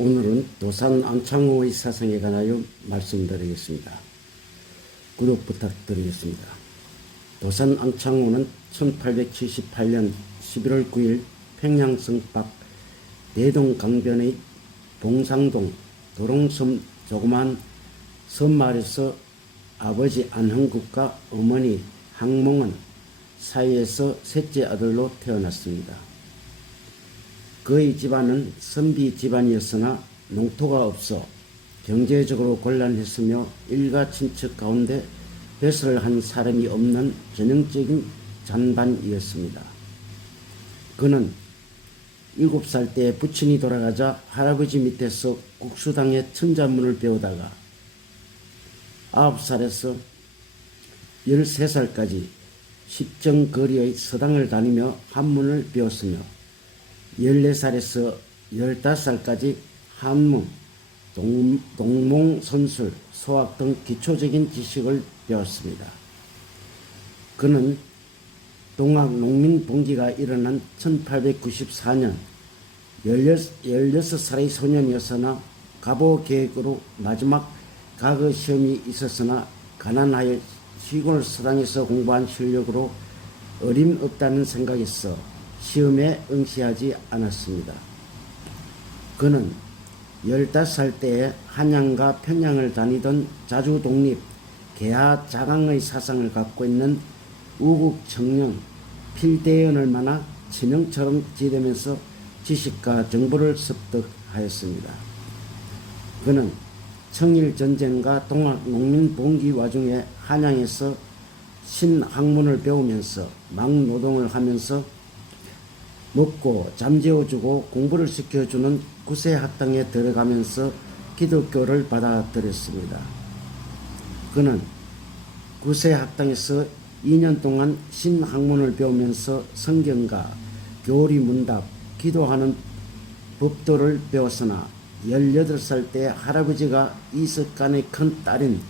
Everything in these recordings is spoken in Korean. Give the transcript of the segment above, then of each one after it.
오늘은 도산 안창호의 사상에 관하여 말씀드리겠습니다. 구독 부탁드리겠습니다. 도산 안창호는 1878년 11월 9일 평양성 밖 대동강변의 봉상동 도롱섬 조그만 섬마을에서 아버지 안흥국과 어머니 항몽은 사이에서 셋째 아들로 태어났습니다. 그의 집안은 선비 집안이었으나 농토가 없어 경제적으로 곤란했으며 일가 친척 가운데 벼슬 한 사람이 없는 전형적인 잔반이었습니다. 그는 7살 때 부친이 돌아가자 할아버지 밑에서 국수당의 천자문을 배우다가 9살에서 13살까지 십정거리의 서당을 다니며 한문을 배웠으며 14살에서 15살까지 한문, 동몽, 선술, 소학 등 기초적인 지식을 배웠습니다. 그는 동학 농민봉기가 일어난 1894년 16살의 소년이었으나 갑오 계획으로 마지막 가거 시험이 있었으나 가난하여 시골 서당에서 공부한 실력으로 어림없다는 생각에서 시험에 응시하지 않았습니다. 그는 15살 때에 한양과 평양을 다니던 자주 독립, 개하 자강의 사상을 갖고 있는 우국 청년 필대연을 만나 친형처럼 지내면서 지식과 정보를 습득하였습니다. 그는 청일전쟁과 동학 농민봉기 와중에 한양에서 신학문을 배우면서 막노동을 하면서 먹고 잠재워주고 공부를 시켜주는 구세학당에 들어가면서 기독교를 받아들였습니다. 그는 구세학당에서 2년 동안 신학문을 배우면서 성경과 교리문답, 기도하는 법도를 배웠으나 18살 때 할아버지가 이석간의 큰 딸인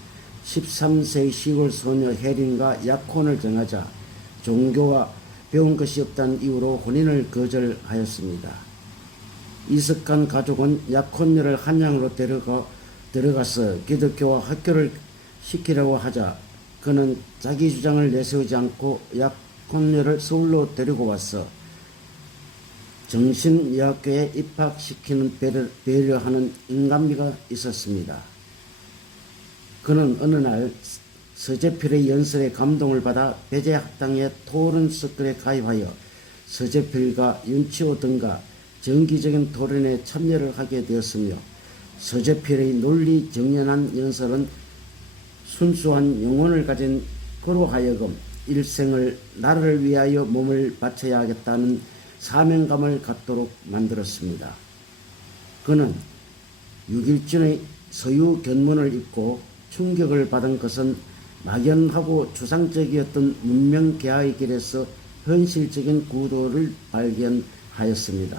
13세의 시골 소녀 혜린과 약혼을 정하자 종교와 배운 것이 없다는 이유로 혼인을 거절하였습니다. 이석간 가족은 약혼녀를 한양으로 들어가서 기독교와 학교를 시키려고 하자 그는 자기 주장을 내세우지 않고 약혼녀를 서울로 데리고 와서 정신여학교에 입학시키는 배려하는 인간미가 있었습니다. 그는 어느 날 서재필의 연설에 감동을 받아 배제학당의 토론 서클에 가입하여 서재필과 윤치호 등과 정기적인 토론에 참여를 하게 되었으며 서재필의 논리 정연한 연설은 순수한 영혼을 가진 그로 하여금 일생을 나라를 위하여 몸을 바쳐야 하겠다는 사명감을 갖도록 만들었습니다. 그는 6.1준의 서유 견문을 읽고 충격을 받은 것은 막연하고 추상적이었던 문명 개화의 길에서 현실적인 구도를 발견하였습니다.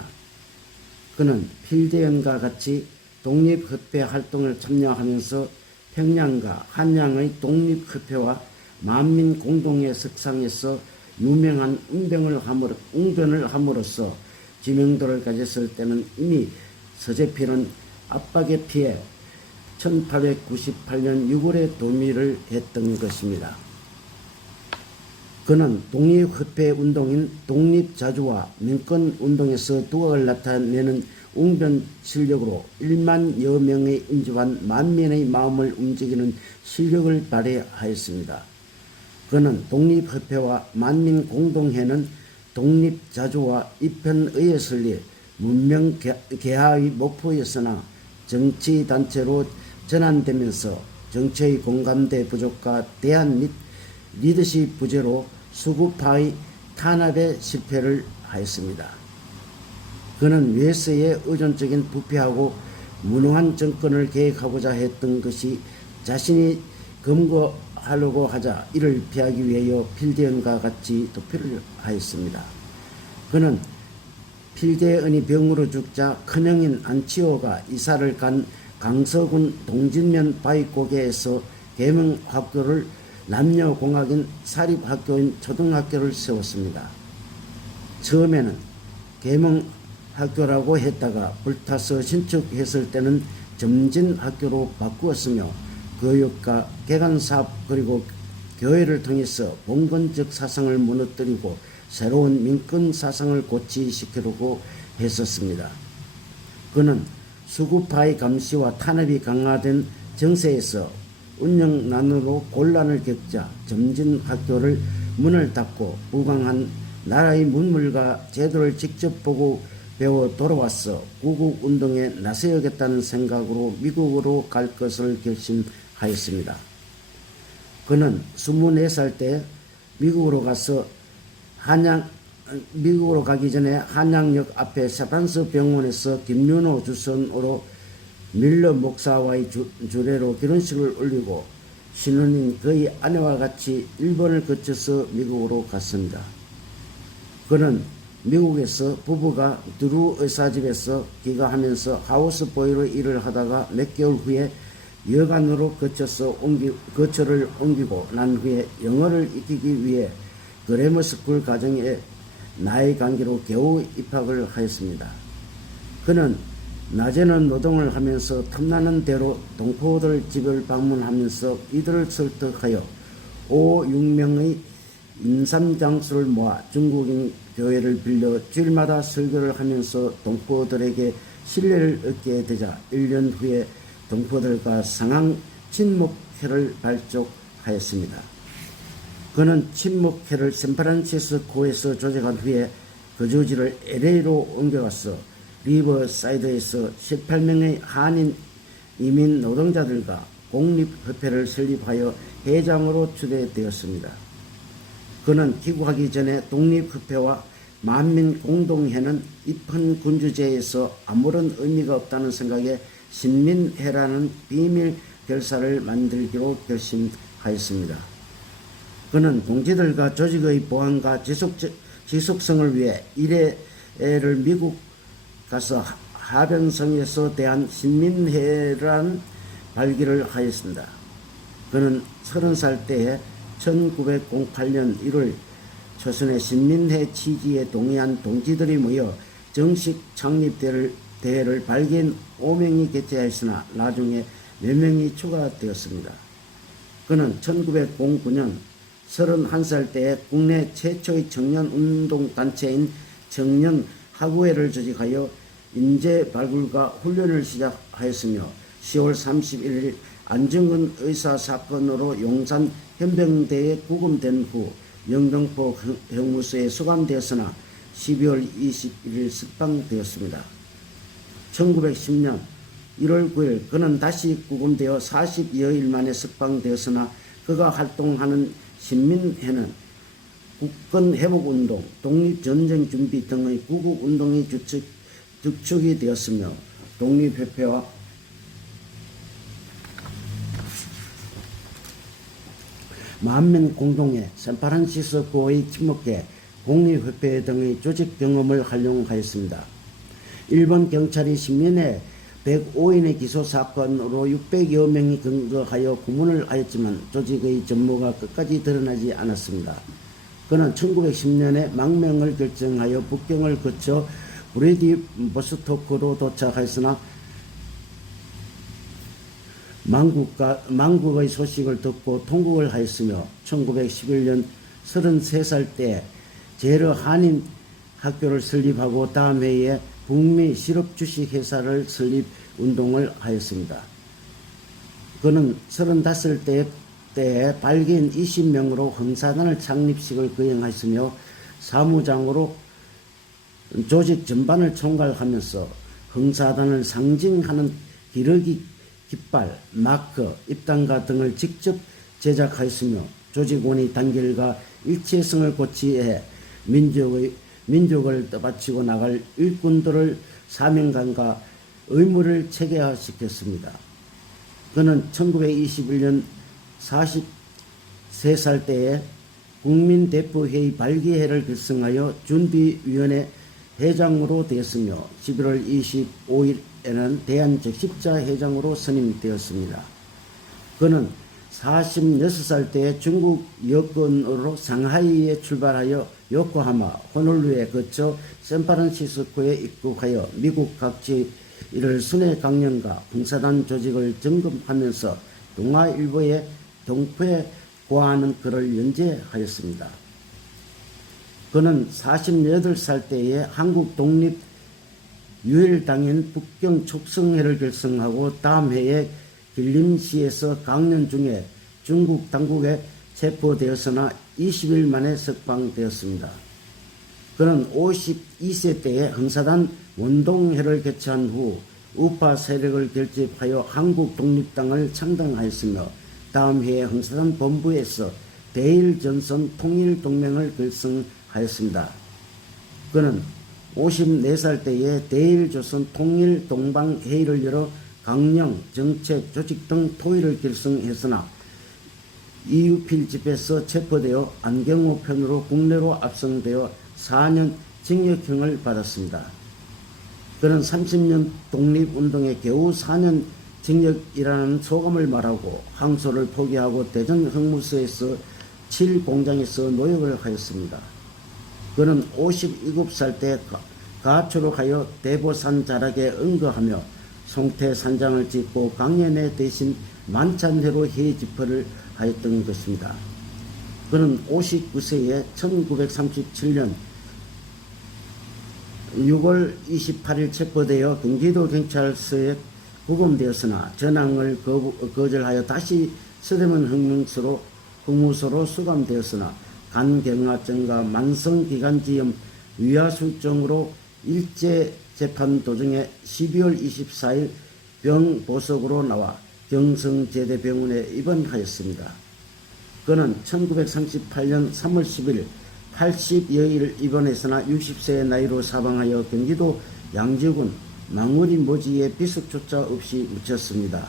그는 필대연과 같이 독립협회 활동을 참여하면서 평양과 한양의 독립협회와 만민공동의 석상에서 유명한 웅변을 함으로써 지명도를 가졌을 때는 이미 서재필은 압박에 피해 1898년 6월에 도미를 했던 것입니다. 그는 독립협회 운동인 독립자주와 민권운동에서 두각을 나타내는 웅변 실력으로 1만여 명의 음집한 만민의 마음을 움직이는 실력을 발휘하였습니다. 그는 독립협회와 만민공동회는 독립자주와 입현의에 설리 문명개화의 목표였으나 정치단체로 전환되면서 정치의 공감대 부족과 대안 및 리더십 부재로 수구파의 탄압에 실패를 하였습니다. 그는 외세에 의존적인 부패하고 무능한 정권을 계획하고자 했던 것이 자신이 검거하려고 하자 이를 피하기 위하여 필대연과 같이 도피를 하였습니다. 그는 필대연이 병으로 죽자 큰형인 안치호가 이사를 간 강서군 동진면 바위고개에서 계명학교를 남녀공학인 사립학교인 초등학교를 세웠습니다. 처음에는 계명 학교라고 했다가 불타서 신축했을 때는 점진학교로 바꾸었으며 교육과 개간사업 그리고 교회를 통해서 봉건적 사상을 무너뜨리고 새로운 민권 사상을 고취시키려고 했었습니다. 그는 수구파의 감시와 탄압이 강화된 정세에서 운영난으로 곤란을 겪자 점진학교를 문을 닫고 부강한 나라의 문물과 제도를 직접 보고 배워 돌아와서 구국운동에 나서야겠다는 생각으로 미국으로 갈 것을 결심하였습니다. 그는 24살 때 미국으로 가기 전에 한양역 앞에 샌프란시스코 병원에서 김윤호 주선으로 밀러 목사와의 주례로 결혼식을 올리고 신혼인 그의 아내와 같이 일본을 거쳐서 미국으로 갔습니다. 그는 미국에서 부부가 드루 의사집에서 귀가하면서 하우스보이로 일을 하다가 몇 개월 후에 여관으로 거처를 옮기고 난 후에 영어를 익히기 위해 그래머스쿨 과정에 나의 관계로 겨우 입학을 하였습니다. 그는 낮에는 노동을 하면서 틈나는 대로 동포들 집을 방문하면서 이들을 설득하여 5, 6명의 인삼장수를 모아 중국인 교회를 빌려 주일마다 설교를 하면서 동포들에게 신뢰를 얻게 되자 1년 후에 동포들과 상황 친목회를 발족하였습니다. 그는 친목회를 샌프란시스코에서 조직한 후에 거주지를 LA로 옮겨가서 리버사이드에서 18명의 한인 이민 노동자들과 공립협회를 설립하여 회장으로 추대되었습니다. 그는 귀국하기 전에 독립협회와 만민공동회는 입헌군주제에서 아무런 의미가 없다는 생각에 신민회라는 비밀 결사를 만들기로 결심하였습니다. 그는 동지들과 조직의 보안과 지속성을 위해 1회를 미국 가서 하병성에서 대한 신민회라는 발기를 하였습니다. 그는 30살 때에 1908년 1월 초선의 신민회 취지에 동의한 동지들이 모여 정식 창립대회를 발기인 5명이 개최하였으나 나중에 몇 명이 추가되었습니다. 그는 1909년 31살 때에 국내 최초의 청년운동단체인 청년학우회를 조직하여 인재 발굴과 훈련을 시작하였으며 10월 31일 안중근 의사 사건으로 용산 현병대에 구금된 후 영등포 형무소에 수감되었으나 12월 21일 석방되었습니다. 1910년 1월 9일 그는 다시 구금되어 40여일 만에 석방되었으나 그가 활동하는 신민회는 국권회복운동, 독립전쟁준비 등의 구국운동이 주축이 되었으며 독립협회와 만민공동회, 샌프란시스코의 친목회, 공립협회 등의 조직 경험을 활용하였습니다. 일본 경찰이 신민회 105인의 기소 사건으로 600여 명이 근거하여 고문을 하였지만 조직의 전모가 끝까지 드러나지 않았습니다. 그는 1910년에 망명을 결정하여 북경을 거쳐 브라디보스토크로 도착하였으나 망국의 소식을 듣고 통곡을 하였으며 1911년 33살 때 제러 한인 학교를 설립하고 다음 해에 북미 실업주식회사를 설립 운동을 하였습니다. 그는 35살 때에 발기인 20명으로 흥사단을 창립식을 거행하였으며 사무장으로 조직 전반을 총괄하면서 흥사단을 상징하는 기러기 깃발, 마크, 입단가 등을 직접 제작하였으며 조직원의 단결과 일체성을 고취해 민족을 떠받치고 나갈 일꾼들을 사명감과 의무를 체계화시켰습니다. 그는 1921년 43살 때에 국민대표회의 발기회를 결성하여 준비위원회 회장으로 되었으며 11월 25일에는 대한적십자회장으로 선임되었습니다. 그는 46살 때 중국 여권으로 상하이에 출발하여 요코하마, 호놀루에 거쳐 샌프란시스코에 입국하여 미국 각지를 순회 강령과 봉사단 조직을 점검하면서 동아일보의 동포에 고하는 글을 연재하였습니다. 그는 48살 때에 한국 독립 유일당인 북경 촉성회를 결성하고 다음 해에 길림시에서 강연 중에 중국 당국에 체포되었으나 20일 만에 석방되었습니다. 그는 52세 때에 흥사단 원동회를 개최한 후 우파 세력을 결집하여 한국 독립당을 창당하였으며 다음 해에 흥사단 본부에서 대일전선 통일동맹을 결성하였습니다. 그는 54살 때에 대일조선 통일동방회의를 열어 강령, 정책, 조직 등 토의를 결성했으나 이유필 집에서 체포되어 안경호 편으로 국내로 압송되어 4년 징역형을 받았습니다. 그는 30년 독립운동에 겨우 4년 징역이라는 소감을 말하고 항소를 포기하고 대전 흥무소에서 7공장에서 노역을 하였습니다. 그는 57살 때 가초로 가여 대보산 자락에 응거하며 송태산장을 짓고 강연회 대신 만찬회로 해외 집회를 하였던 것입니다. 그는 59세에 1937년 6월 28일 체포되어 경기도 경찰서에 구금되었으나 전항을 거절하여 다시 서대문 흥무소로 수감되었으나 간경화증과 만성기관지염 위하술증으로 일제 재판 도중에 12월 24일 병보석으로 나와 경성제대병원에 입원하였습니다. 그는 1938년 3월 10일 80여일 입원했으나 60세의 나이로 사망하여 경기도 양지군 망우리 모지에 비석조차 없이 묻혔습니다.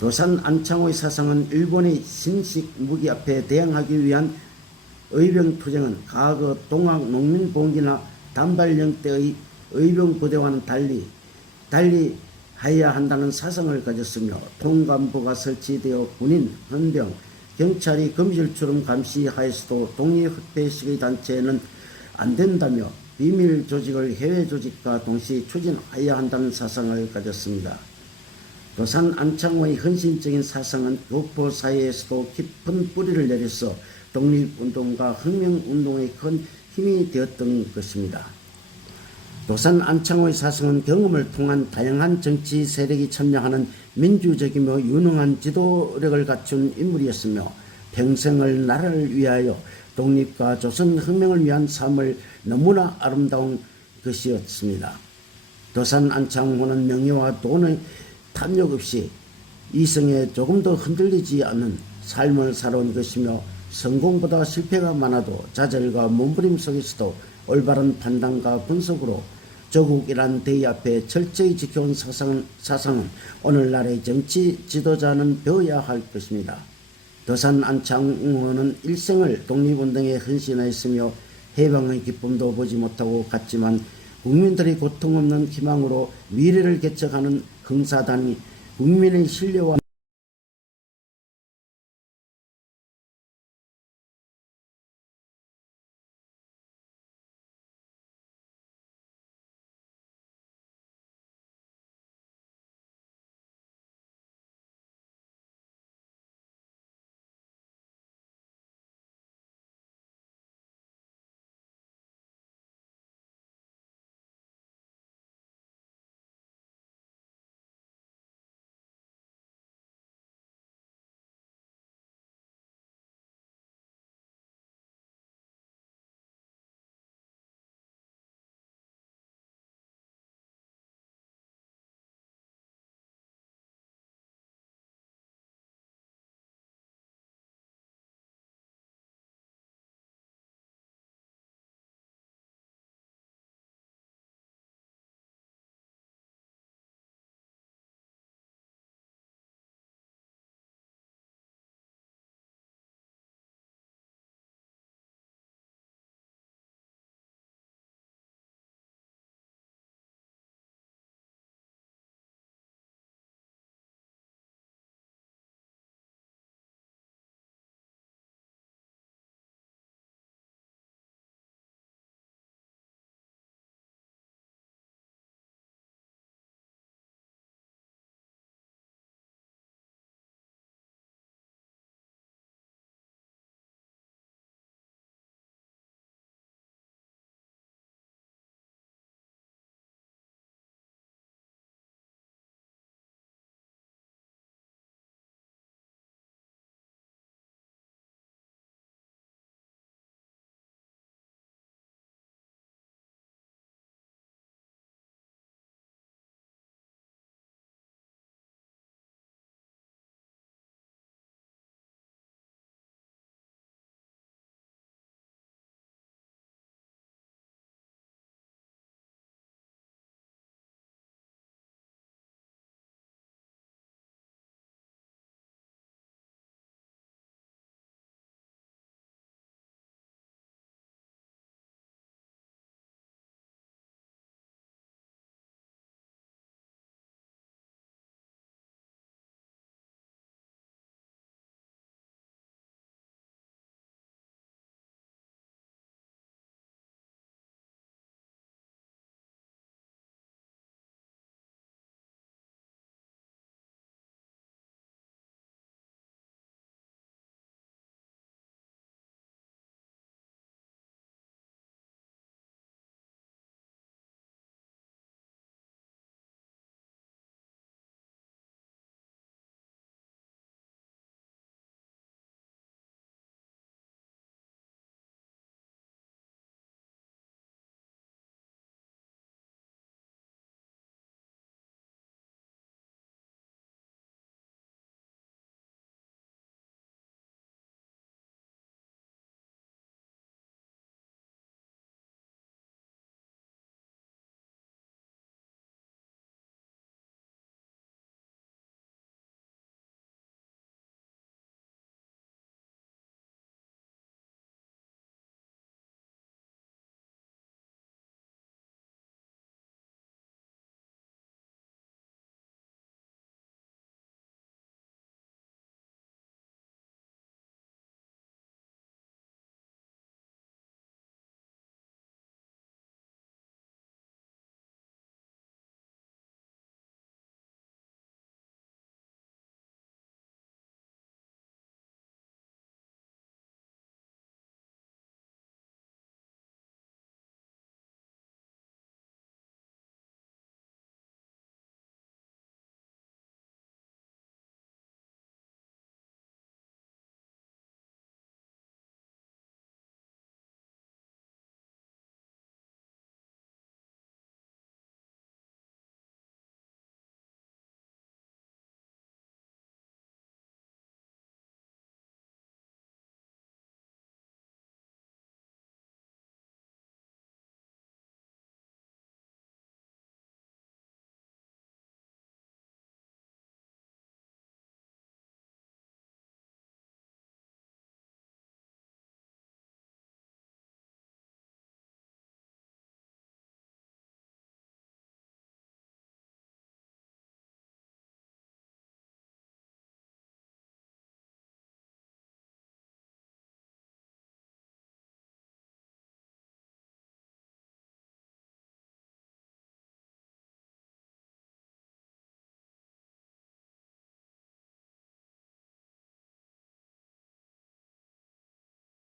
도산 안창호의 사상은 일본의 신식 무기 앞에 대항하기 위한 의병투쟁은 과거 동학 농민봉기나 단발령 때의 의병부대와는 달리 하여야 한다는 사상을 가졌으며 통감부가 설치되어 군인, 헌병, 경찰이 거미줄처럼 감시하였어도 독립흑배식의 단체는 안 된다며 비밀 조직을 해외 조직과 동시에 추진하여야 한다는 사상을 가졌습니다. 도산 안창호의 헌신적인 사상은 교포 사회에서도 깊은 뿌리를 내려서 독립운동과 혁명운동에 큰 힘이 되었던 것입니다. 도산 안창호의 사상은 경험을 통한 다양한 정치 세력이 참여하는 민주적이며 유능한 지도력을 갖춘 인물이었으며 평생을 나라를 위하여 독립과 조선혁명을 위한 삶을 너무나 아름다운 것이었습니다. 도산 안창호는 명예와 돈의 탐욕 없이 이성에 조금 더 흔들리지 않는 삶을 살아온 것이며 성공보다 실패가 많아도 좌절과 몸부림 속에서도 올바른 판단과 분석으로 조국이란 대의 앞에 철저히 지켜온 사상은 오늘날의 정치 지도자는 배워야 할 것입니다. 도산 안창호는 일생을 독립운동에 헌신하였으며 해방의 기쁨도 보지 못하고 갔지만 국민들의 고통 없는 희망으로 미래를 개척하는 흥사단이 국민의 신뢰와